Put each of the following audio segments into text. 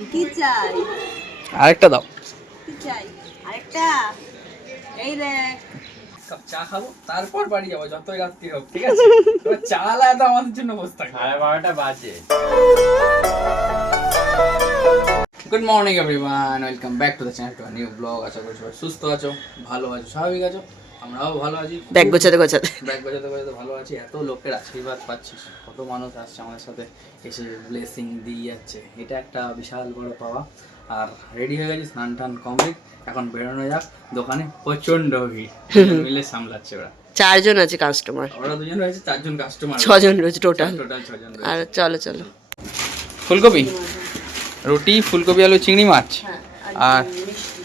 কি চাই? আরেকটা দাও। কি চাই? আরেকটা? এই দেখ। কাপ চা খাব তারপর বাড়ি যাব যতই রাত্রি হোক ঠিক আছে? চা আলাদা আমাদের জন্য বসে থাকবে। সাড়ে বারোটা বাজে। Good morning everyone welcome back to the channel to new blog আশা করি সবাই সুস্থ আছো ভালো আছো স্বাভাবিক আছো। আমরাও ভালো আছি ব্যাগ গোছাতে গোছাতে। ব্যাগ বাজাতে বাজাতে ভালো আছি। এত লোকের আশীর্বাদ পাচ্ছিস কত মানুষ আসছে আমাদের সাথে এসে ব্লেসিং দিয়ে যাচ্ছে। এটা একটা বিশাল বড় পাওয়া। আর রেডি হয়ে গেছি স্নান টান কমপ্লিট এখন বেরোনো যাক দোকানে প্রচণ্ড ভিড়। মিলে সামলাচ্ছে ওরা। চারজন আছে কাস্টমার ওরা দুজন রয়েছে চারজন কাস্টমার ছজন রয়েছে টোটাল টোটাল ছজন আর চলো চলো। ফুলকপি? রুটি ফুলকপি আলু চিংড়ি মাছ? আর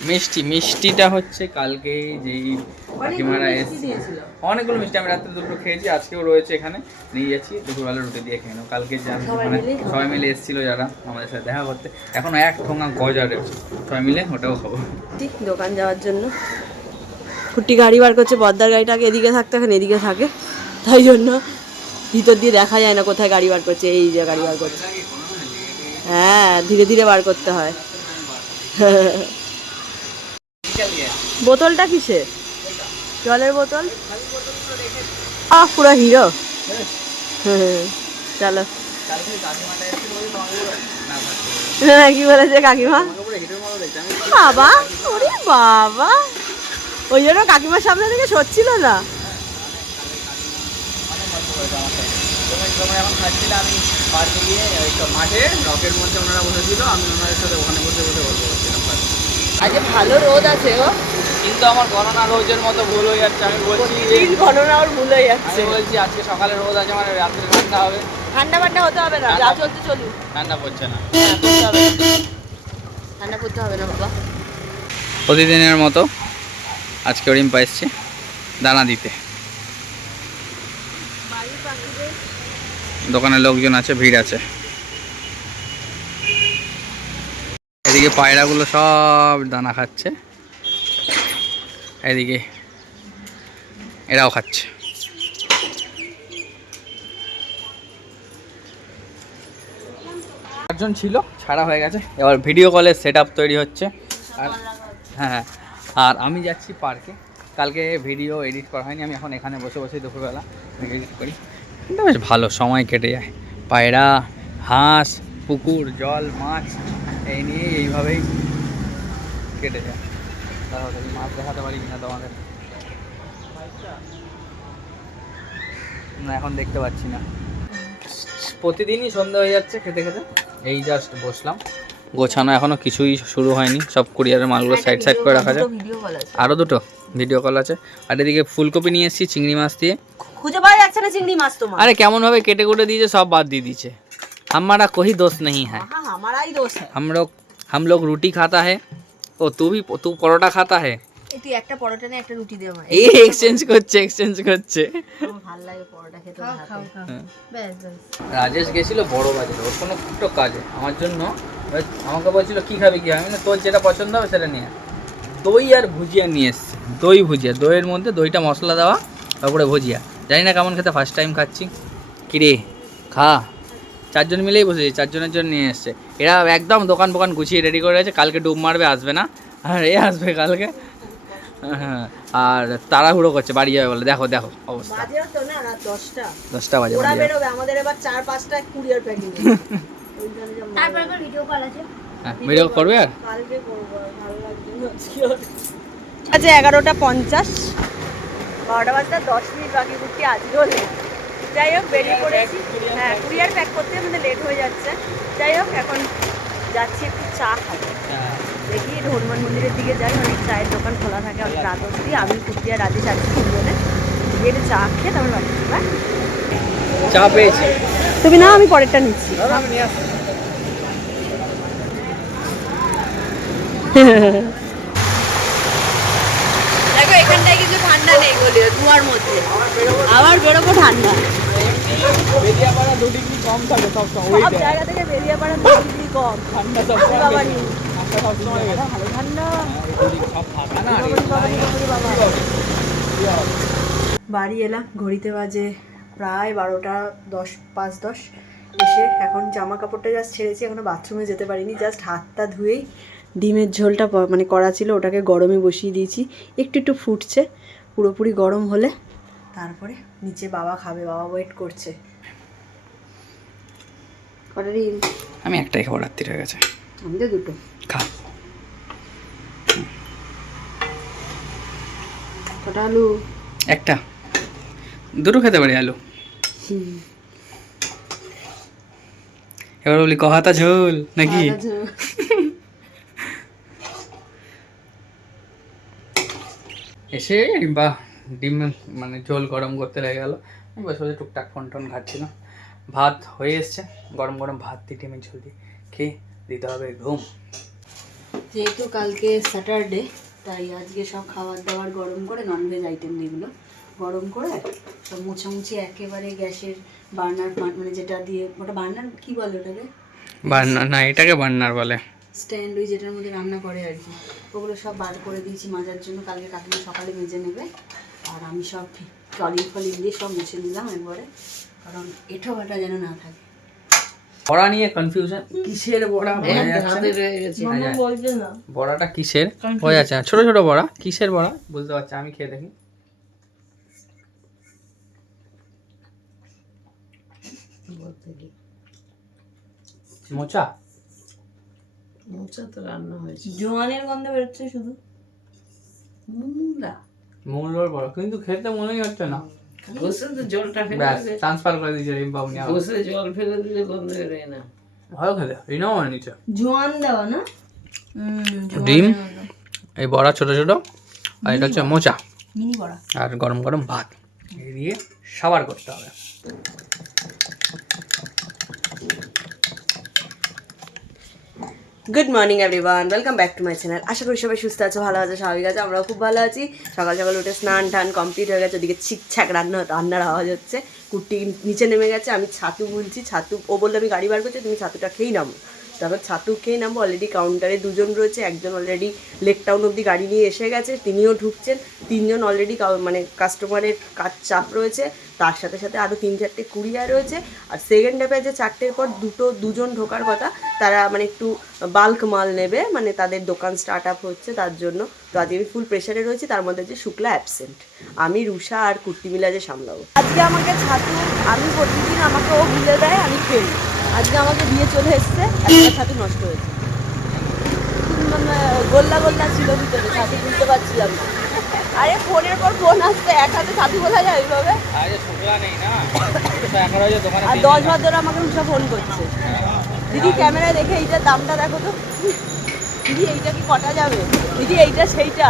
মিষ্টি মিষ্টিটা হচ্ছে কালকে যেই কাকিমারা এসেছে। অনেকগুলো মিষ্টি আমি রাত্রে দুপুর খেয়েছি আজকেও রয়েছে এখানে। নিয়ে যাচ্ছি দুপুরবেলা রুটি দিয়ে খেয়ে নেব। কালকে যে আমি সবাই মিলে? এসেছিল যারা আমাদের সাথে দেখা করতে। এখন এক ঠোঙা গজা রয়েছে সবাই মিলে ওটাও খাব। ঠিক দোকান যাওয়ার জন্য। কুটি গাড়ি বার করছে বদ্দার গাড়িটাকে এদিকে থাকতে এখন এদিকে থাকে। তাই জন্য ভিতর দিয়ে দেখা যায় না কোথায় গাড়ি বার করছে এই যে গাড়ি বার করছে। হ্যাঁ ধীরে ধীরে বার করতে হয়। বোতলটা কিসে জলের বোতল? আহ, পুরো হিরো। চলো। কি বলেছে কাকিমা? বাবা, ওরে বাবা। ওই জন্য কাকিমার সামনে থেকে সরছিল না। এখন আমি পার্কে মাঠে, রকের মধ্যে ওনারা বসেছিল, আমি ওনাদের সাথে ওখানে বসে বসে গল্প করছিলাম। আজকে ভালো রোদ আছে গো। কিন্তু আমার গণনা রোজের মতো ভুল হয়ে যাচ্ছে আমি বলছি গণনা ওর ভুল হয়ে যাচ্ছে। আমি বলছি আজকে সকালে রোদ আছে মানে রাত্রে ঠান্ডা হবে। ঠান্ডা ফান্ডা হতে হবে না যা চলতে চলুক ঠান্ডা পড়ছে না। হ্যাঁ, পড়তে হবে। না। ঠান্ডা পড়তে হবে না বাবা। প্রতিদিনের মতো আজকে ওরিম্পা এসছে দানা দিতে। দোকানে লোকজন আছে ভিড় আছে। এদিকে পায়রাগুলো সব দানা খাচ্ছে। এদিকে এরাও খাচ্ছে। একজন ছিল, ছাড়া হয়ে গেছে। এবার ভিডিও কলের সেট তৈরি হচ্ছে। আর হ্যাঁ হ্যাঁ। আর আমি যাচ্ছি পার্কে কালকে ভিডিও এডিট করা হয়নি, আমি এখন এখানে বসে বসে দুপুরবেলা এডিট করি। কিন্তু বেশ ভালো, সময় কেটে যায়। পায়রা, হাঁস, পুকুর, জল, মাছ। এই নিয়ে এইভাবেই কেটে যায়। দেখি মাছ দেখাতে পারি কিনা তোমাদের। না এখন দেখতে পাচ্ছি না। প্রতিদিনই সন্ধ্যা হয়ে যাচ্ছে খেতে খেতে। এই জাস্ট বসলাম। গোছানো এখনও কিছুই শুরু হয়নি। সব কুরিয়ারের মালগুলো সাইড সাইড করে রাখা যায় আরও দুটো ভিডিও কল আছে। আর এদিকে ফুলকপি নিয়ে এসেছি চিংড়ি মাছ দিয়ে। খুঁজে পাওয়া যাচ্ছে না চিংড়ি মাছ তোমার। আরে কেমন ভাবে কেটে কুটে দিয়েছে সব বাদ দিয়ে দিয়েছে। हमारा कोई दोस्त नहीं है হ্যাঁ আমারই দোষ हम लोग हम लोग रोटी खाता है ও तू भी तू পরোটা खाता है এই তুই একটা পরোটা নিয়ে একটা রুটি দে আমার এই এক্সচেঞ্জ করছে এক্সচেঞ্জ করছে আমার ভালো লাগে পরোটা খেতে ভাতে হ্যাঁ। ব্যাস ব্যাস রাজেশ গেছিল বড় বাজারে ওর কোনো একটু কাজে আমার জন্য এবার আমাকে বলছিল কি খাবি কি খাবি আমি বললাম, তোর যেটা পছন্দ হবে সেটা নিয়ে আয়। দই আর ভুজিয়া নিয়ে এসছে দই ভুজিয়া দইয়ের মধ্যে দইটা মশলা দেওয়া তারপরে ভুজিয়া জানি না কেমন খেতে ফার্স্ট টাইম খাচ্ছি কিরে খা চারজন মিলেই বসেছি চারজনের জন্য নিয়ে এসছে। এরা একদম দোকান ফোকান গুছিয়ে রেডি করে আছে কালকে ডুব মারবে আসবে না। আর এ আসবে কালকে। হ্যাঁ আর তাড়াহুড়ো করছে বাড়ি যাবে বলে। দেখো দেখো অবস্থা। বাজে তো না রাত দশটা। দশটা বাজে আমাদের এবার চার পাঁচটা কুরিয়ার প্যাকিং। ভিডিও কল আছে। হ্যাঁ ভিডিও করবে? আর কালকে করব ভালো লাগছে না আজকে আচ্ছা এগারোটা পঞ্চাশ। বারোটা বাজতে দশ মিনিট বাকি ঘুরতে আজকেও লেট যাই হোক বেরিয়ে পড়েছি। হ্যাঁ কুরিয়ার প্যাক করতে আমাদের লেট হয়ে যাচ্ছে। যাই হোক এখন যাচ্ছি একটু চা খাব। দেখি হনুমান মন্দিরের দিকে যাই অনেক চায়ের দোকান খোলা থাকে অনেক রাত অবধি আমি আর রাজেশ আছি তিনজনে। গিয়ে চা খেয়ে তারপর বাড়ি হ্যাঁ? চা পেয়েছি। তুমি না আমি পরেরটা নিচ্ছি। দেখো এখানটায় কিন্তু ঠান্ডা নেই বলে ধোঁয়ার মধ্যে। আবার বেরোবো ঠান্ডা। বেরিয়াপাড়া দু ডিগ্রি কম থাকে সবসময় সব জায়গা থেকে বেরিয়ে পড়া দু ডিগ্রি কম। ঠান্ডা সবসময় সবসময় ভালো ঠান্ডা। সব ফাঁকা না। বাড়ি এলাম ঘড়িতে বাজে প্রায় বারোটা দশ পাঁচ দশ। এসে এখন জামা কাপড়টা জাস্ট ছেড়েছি এখনও বাথরুমে যেতে পারিনি। জাস্ট হাতটা ধুয়েই ডিমের ঝোলটা মানে করা ছিল ওটাকে গরমে বসিয়ে দিয়েছি। একটু একটু ফুটছে পুরোপুরি গরম হলে তারপরে নিচে বাবা খাবে বাবা ওয়েট করছে। কটা ডিম আমি একটাই খাবার রাত্রি হয়ে গেছে। আমি তো দুটো। খা। কটা আলু? একটা। দুটো খেতে পারি আলু। এবার বলি কহাতা ঝোল নাকি? এসে বা ডিম মানে ঝোল গরম করতে লেগে গেলো। আমি বসে বসে টুকটাক ফোন টোন ঘাটছিলাম। ভাত হয়ে এসছে গরম গরম ভাত দিয়ে ডিমের ঝোল দিয়ে। খেয়ে দিতে হবে ঘুম। যেহেতু কালকে স্যাটারডে তাই আজকে সব খাবার দাবার গরম করে ননভেজ আইটেম যেগুলো গরম করে সব মোছামুছি একেবারে গ্যাসের বার্নার মানে যেটা দিয়ে ওটা বার্নার কি বলে ওটাকে? বার্নার না এটাকে বার্নার বলে। স্ট্যান্ড ওই যেটার মধ্যে রান্না করে আর কি। ওগুলো সব বার করে দিয়েছি মাজার জন্য কালকে কাকিমা সকালে মেজে নেবে। আর আমি সব টলি ফলি দিয়ে সব মুছে নিলাম একবারে। কারণ এঠো বাটা যেন না থাকে। বড়া নিয়ে কনফিউশন কিসের বড়া। হ্যাঁ, না। বড়াটা কিসের? বোঝা যাচ্ছে ছোট ছোট বড়া। কিসের বড়া? বুঝতে পারছি আমি খেয়ে দেখি। মোচা? জোয়ানের গন্ধ বেরোচ্ছে শুধু। মূল্যর বড় কিন্তু খেতে মনেই হচ্ছে না। বসে তো জলটা ফেলে ব্যাস ট্রান্সফার করে দিয়েছে রিম বাবু নিয়ে বসে জল ফেলে দিলে বন্ধ হয়ে যায় না। ভালো খেতে রিনাও মানে নিচে জোয়ান দেওয়া না? ডিম? এই বড়া ছোট ছোট। আর এটা হচ্ছে মোচা। মিনি বড়া। আর গরম গরম ভাত। এই দিয়ে সাবার করতে হবে। Good morning everyone welcome back to my channel আশা করি সবাই সুস্থ আছো, ভালো আছো, স্বাভাবিক আছে, আমরাও খুব ভালো আছি। সকাল সকাল উঠে স্নান টান কমপ্লিট হয়ে গেছে, ওদিকে ছিকছাক রান্না, রান্নার আওয়াজ হচ্ছে। কুর্তি নিচে নেমে গেছে, আমি ছাতু বলছি ছাতু, ও বললে, আমি গাড়ি বার করছি, তুমি ছাতুটা খেয়েই নামো। তারপর ছাতু খেয়ে নামবো অলরেডি কাউন্টারে দুজন রয়েছে, একজন অলরেডি লেক টাউন অবধি গাড়ি নিয়ে এসে গেছে, তিনিও ঢুকছেন, তিনজন অলরেডি মানে কাস্টমারের কাজ চাপ রয়েছে। তার সাথে সাথে আরও তিন চারটে কুরিয়ার রয়েছে। আর সেকেন্ড ডেপে যে চারটের পর দুটো, দুজন ঢোকার কথা, তারা মানে একটু বাল্ক মাল নেবে মানে তাদের দোকান স্টার্ট আপ হচ্ছে তার জন্য। তো আজকে আমি ফুল প্রেশারে রয়েছি, তার মধ্যে যে শুক্লা অ্যাবসেন্ট আমি রুষা আর কুর্তি মিলাজে সামলাবো। আজকে আমাকে ছাতু, আমি প্রতিদিন আমাকে ও ভুলে দেয়, আমি খেলি আজকে আমাকে দিয়ে চলে এসছে, একটা ছাতু নষ্ট হয়েছে। মানে গোল্লা গোল্লা ছিল ভিতরে, ছাতু বুঝতে পারছিলাম না। আরে ফোনের পর ফোন আসছে এক হাতে ছাতু বোঝা যায় এইভাবে আজ শুক্লা নেই না? এখন ওই দোকানে আর দশ বার ধরে আমাকে উষা ফোন করছে। দিদি ক্যামেরায় দেখে এইটার দামটা দেখো তো। দিদি এইটা কি কটা যাবে? দিদি এইটা সেইটা।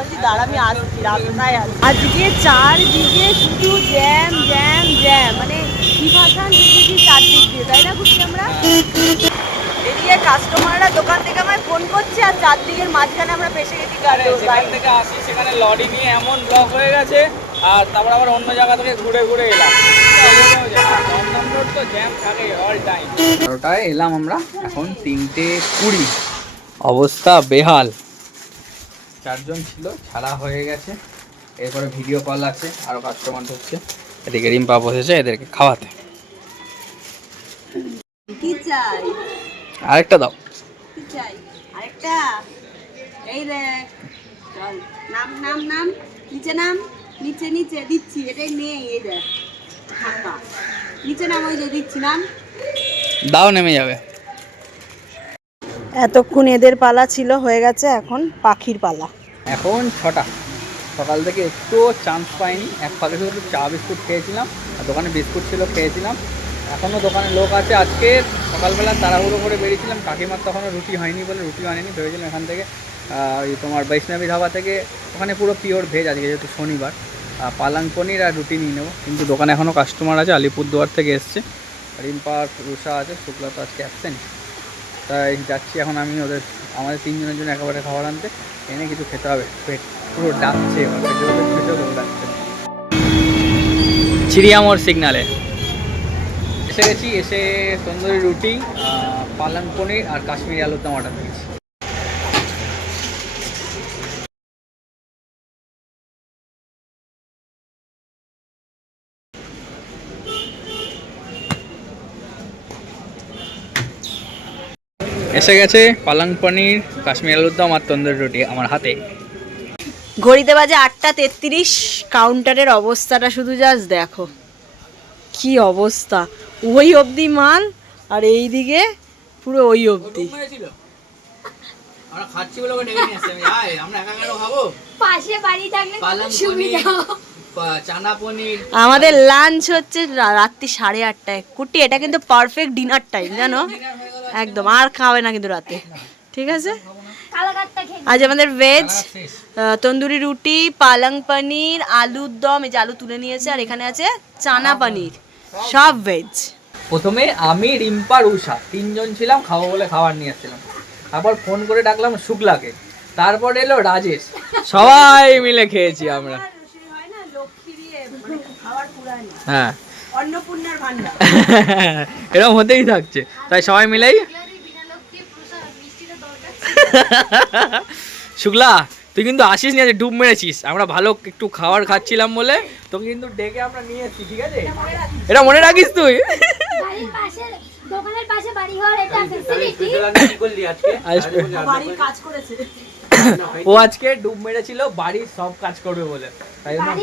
আমি দাঁড়া আমি আসছি রাস্তায় আসছি। আজকে চারদিকে শুধু জ্যাম জ্যাম জ্যাম। মানে কি ভাষা? দিদি চারদিক দিয়ে তাই না ঘুরছি আমরা? এদিকে কাস্টমাররা দোকান থেকে আমায় ফোন করছে আর চারদিকের মাঝখানে আমরা পেশে গেছি গাড়ি থেকে আসি সেখানে লরি নিয়ে এমন ব্লক হয়ে গেছে আর তারপর আবার অন্য জায়গা থেকে ঘুরে ঘুরে এলাম। দমদম জ্যাম থাকে অল টাইম বারোটায় এলাম আমরা এখন তিনটে কুড়ি। অবস্থা বেহাল। চারজন ছিল ছাড়া হয়ে গেছে। এরপরে ভিডিও কল আছে আরও কাস্টমার ঢুকছে। এদিকে রিম্পা বসেছে এদেরকে খাওয়াতে। কি চাই? আরেকটা দাও। চাই। আরেকটা। এই চল নাম নাম নাম। নিচে নাম নিচে নিচে দিচ্ছি এটাই নেই এই ফাঁকা। নিচে নাম ওই যে দিচ্ছি নাম। দাও নেমে যাবে। এতক্ষণ এদের পালা ছিল হয়ে গেছে এখন পাখির পালা। এখন ছটা। সকাল থেকে একটুও চান্স পাইনি। এক ফাঁকে শুধু চা বিস্কুট খেয়েছিলাম আর দোকানে বিস্কুট ছিল খেয়েছিলাম। এখনও দোকানে লোক আছে। আজকে সকালবেলা তাড়াহুড়ো করে বেরিয়েছিলাম। কাকিমার তখনও রুটি হয়নি বলে রুটি আনেনি, ভেবেছিলাম এখান থেকে ওই তোমার বৈষ্ণবী ধাবা থেকে, ওখানে পুরো পিওর ভেজ আজকে যেহেতু শনিবার। পালাং পনির আর রুটি নিয়ে নেব। কিন্তু দোকানে এখনও কাস্টমার আছে, আলিপুরদুয়ার থেকে এসছে। রিম্পা আর রুষা আছে, শুক্লা তো আজকে অ্যাবসেন্ট তাই যাচ্ছি এখন আমি ওদের, আমাদের তিনজনের জন্য একেবারে খাবার আনতে। এনে কিছু খেতে হবে। পেট পুরো ডাকছে, এবার পেটে ওদের পেটেও ডাকছে চিড়িয়ামোর সিগনালে এসে গেছি, এসে তন্দুরি রুটি পালং পনির আর কাশ্মীরি আলুর দম অর্ডার দিয়েছি এসে গেছে পালং পনির, কাশ্মীর আলুর দম আর তন্দুরি রুটি আমার হাতে। ঘড়িতে বাজে আটটা তেত্রিশ কাউন্টারের অবস্থাটা শুধু জাস্ট দেখো। কি অবস্থা? ওই অবধি মাল আর এই দিকে পুরো ওই অবধি। আমরা খাচ্ছি বলে ওকে ডেকে নিয়ে আসছি আমি আয় আমরা একা কেন খাব পাশে বাড়ি থাকলে পালং খুব সুবিধা পনির পা- চানা পনির। আমাদের লাঞ্চ হচ্ছে রাত্রি সাড়ে আটটায়। কুটি এটা কিন্তু পারফেক্ট ডিনার টাইম জানো? একদম আর খাবে না কিন্তু রাতে। ঠিক আছে? আজ আমাদের ভেজ তন্দুরি রুটি পালং পনির আলুর দম এই যে আলু তুলে নিয়েছে আর এখানে আছে চানা পনির। সব ভেজ প্রথমে আমি রিম্পা রুষা তিনজন ছিলাম খাব বলে খাবার নিয়ে আসছিলাম। তারপর ফোন করে ডাকলাম শুক্লাকে। তারপর এলো রাজেশ। সবাই মিলে খেয়েছি আমরা। হ্যাঁ এরকম হতেই থাকছে। তাই সবাই মিলেই শুক্লা তুই কিন্তু আসিস না যে ডুব মেরেছিস। আমরা ভালো একটু খাবার খাচ্ছিলাম বলে তোকে কিন্তু ডেকে আমরা নিয়ে এসেছি ঠিক আছে? এটা মনে রাখিস। তুই? বাড়ির পাশে দোকানের পাশে বাড়ি ঘর এটা ফেসিলিটি আসবে বাড়ির কাজ করেছে। ও আজকে ডুব মেরেছিল বাড়ির সব কাজ করবে বলে। তাই নয়,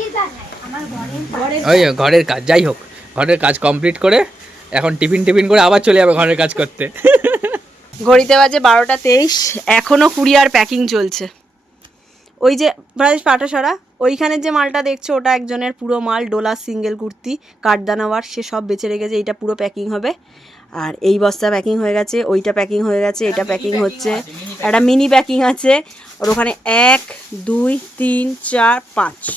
ওই ঘরের কাজ যাই হোক ঘরের কাজ কমপ্লিট করে এখন টিফিন টিফিন করে আবার চলে যাবে ঘরের কাজ করতে। ঘড়িতে বাজে বারোটা তেইশ এখনও কুরিয়ার প্যাকিং চলছে। ওই যে রাজেশ পাটা সরা ওইখানের যে মালটা দেখছ, ওটা একজনের পুরো মাল, ডোলা, সিঙ্গেল কুর্তি, কাঠদানাওয়ার, সে সব বেঁচে রেখেছে এইটা পুরো প্যাকিং হবে। আর এই বস্তা প্যাকিং হয়ে গেছে, ওইটা প্যাকিং হয়ে গেছে, এটা প্যাকিং হচ্ছে। একটা মিনি প্যাকিং আছে, আর ওখানে এক, দুই, তিন, চার, পাঁচ।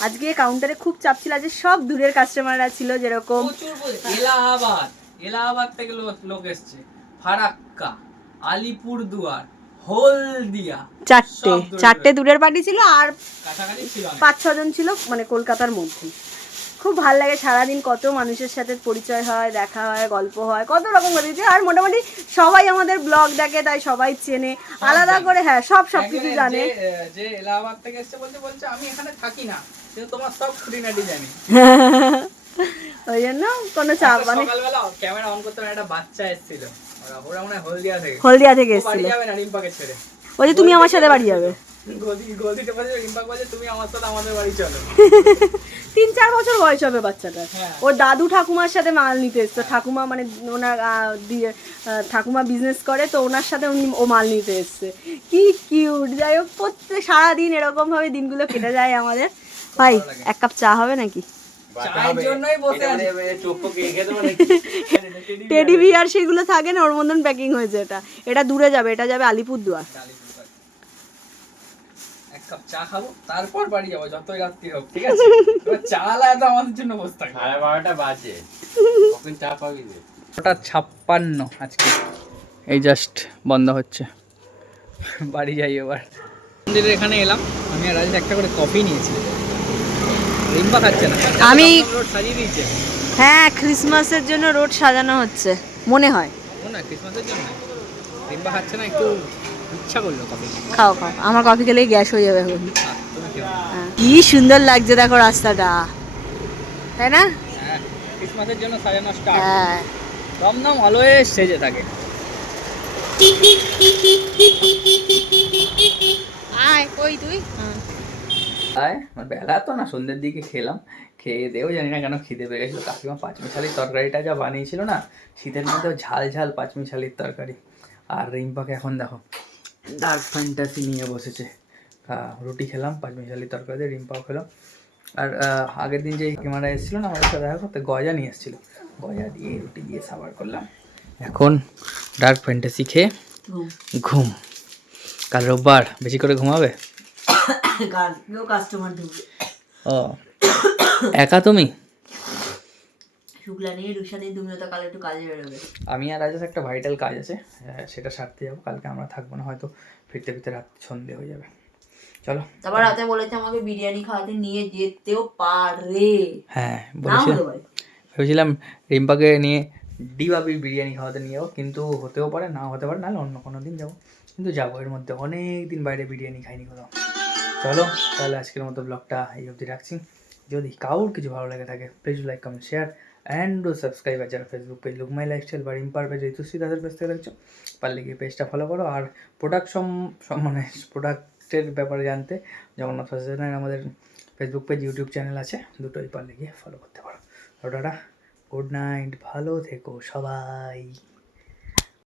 আজকে কাউন্টারে খুব চাপ ছিল, আজকে সব দূরের কাস্টমাররা ছিল যেরকম। এলাহাবাদ এলাহাবাদ থেকে লোক- এসছে। ফারাক্কা আলিপুর দুয়ার হলদিয়া চারটে চারটে দূরের পার্টি ছিল আর। পাঁচ ছজন ছিল মানে কলকাতার মধ্যে। খুব ভালো লাগে সারাদিন কত মানুষের সাথে পরিচয় হয় দেখা হয় গল্প হয় কত রকম হয়েছে আর মোটামুটি সবাই আমাদের ব্লগ দেখে তাই সবাই চেনে। আলাদা করে হ্যাঁ সব সব কিছু জানে। যে, এলাহাবাদ থেকে এসছে বলছে বলছে আমি এখানে থাকি না কিন্তু তোমার সব খুঁটিনাটি জানি। ওই জন্য কোনো চাপ মানে সকালবেলা ক্যামেরা অন করতে একটা বাচ্চা এসেছিল। হয় হলদিয়া থেকে এসেছিল। বলছে তুমি আমার সাথে বাড়ি যাবে তিন চার বছর বয়স হবে বাচ্চাটার। হ্যাঁ। ওর দাদু ঠাকুমার সাথে মাল নিতে এসতো ঠাকুমা মানে ওনার দিয়ে ঠাকুমা বিজনেস করে তো ওনার সাথে ও মাল নিতে এসছে। কি কিউট যাই হোক প্রত্যেক সারাদিন এরকম ভাবে দিনগুলো কেটে যায় আমাদের। ভাই এক কাপ চা হবে নাকি? চায়ের জন্যই বসে টেডি বিয়ার সেগুলো থাকে না ওর মতন প্যাকিং হয়েছে এটা। এটা দূরে যাবে এটা যাবে আলিপুরদুয়ার। এক কাপ চা খাব তারপর বাড়ি যাব যতই রাত্রি হোক ঠিক আছে? চা আলাদা আমাদের জন্য বসে থাকবে। সাড়ে বারোটা বাজে। কখন চা পাবি ওটা ছাপ্পান্ন আজকে। এই জাস্ট বন্ধ হচ্ছে। বাড়ি যাই এবার। মন্দিরের এখানে এলাম। আমি আর রাজেশ একটা করে কফি নিয়েছি। আমি- হ্যাঁ ক্রিসমাসের জন্য রোড সাজানো হচ্ছে মনে হয়। খাও খাও। আমার কফি খেলেই গ্যাস হয়ে যাবে এখন। হ্যাঁ। কি সুন্দর লাগছে দেখো রাস্তাটা। তাই না? হ্যাঁ ক্রিসমাসের জন্য সাজানো স্টার্ট হ্যাঁ। দমদম অলওয়েজ সেজে থাকে। আয় কই তুই? আয় মানে বেলা তো না সন্ধ্যের দিকে খেলাম। খেয়ে দেও জানি না কেন খিদে পেয়ে গেছিল। কাকিমা পাঁচমিশালির তরকারিটা যা বানিয়েছিল না শীতের মধ্যে ঝাল ঝাল পাঁচমিশালির তরকারি। আর রিম্পাকে এখন দেখো ডার্ক ফ্যান্টাসি নিয়ে বসেছে। রুটি খেলাম পাঁচমিশালির তরকারি রিম্পাও খেলাম আর আগের দিন যে কিমারা এসেছিল না আমাদের সাথে দেখা করতে গজা নিয়ে এসেছিল। গজা দিয়ে রুটি দিয়ে সাবার করলাম। এখন ডার্ক ফ্যান্টাসি খেয়ে ঘুম। কাল রোববার বেশি করে ঘুমাবে? কেউ কাস্টমার ঢুকবে ও। একা তুমি? শুক্লা নিয়ে রুষা নিয়ে তুমি তো কাল একটু কাজে বেরোবে। আমি আর আজ একটা ভাইটাল কাজ আছে সেটা সারতে যাব কালকে আমরা থাকব না হয়তো ফিরতে ফিরতে রাত সন্ধে হয়ে যাবে। চলো। তারপর রাতে বলেছে আমাকে বিরিয়ানি খাওয়াতে নিয়ে যেতেও পারে। হ্যাঁ বলেছিলাম। ভেবেছিলাম রিম্পাকে নিয়ে ডিবাবির বিরিয়ানি খাওয়াতে নিয়ে যাব কিন্তু হতেও পারে না হতে পারে নাহলে অন্য কোনো দিন যাব। কিন্তু যাব এর মধ্যে অনেক দিন বাইরে বিরিয়ানি খাইনি কোথাও। চলো, তাহলে আজকের মতো ব্লগটা এই অবধি রাখছি। যদি কাউর কিছু ভালো লেগে থাকে please like comment share and subscriber যারা Facebook page look my lifestyle বা রিম্পার পেজ ঋতুশ্রী তাদের পেজ থেকে দেখছ, পারলে গিয়ে পেজটা ফলো করো। আর প্রোডাক্ট সম মানে প্রোডাক্টের ব্যাপারে জানতে জগন্নাথ ফ্যাশনের আমাদের ফেসবুক পেজ ইউটিউব চ্যানেল আছে, দুটোই পারলে গিয়ে ফলো করতে পারো। ওটা গুড নাইট ভালো থেকো সবাই।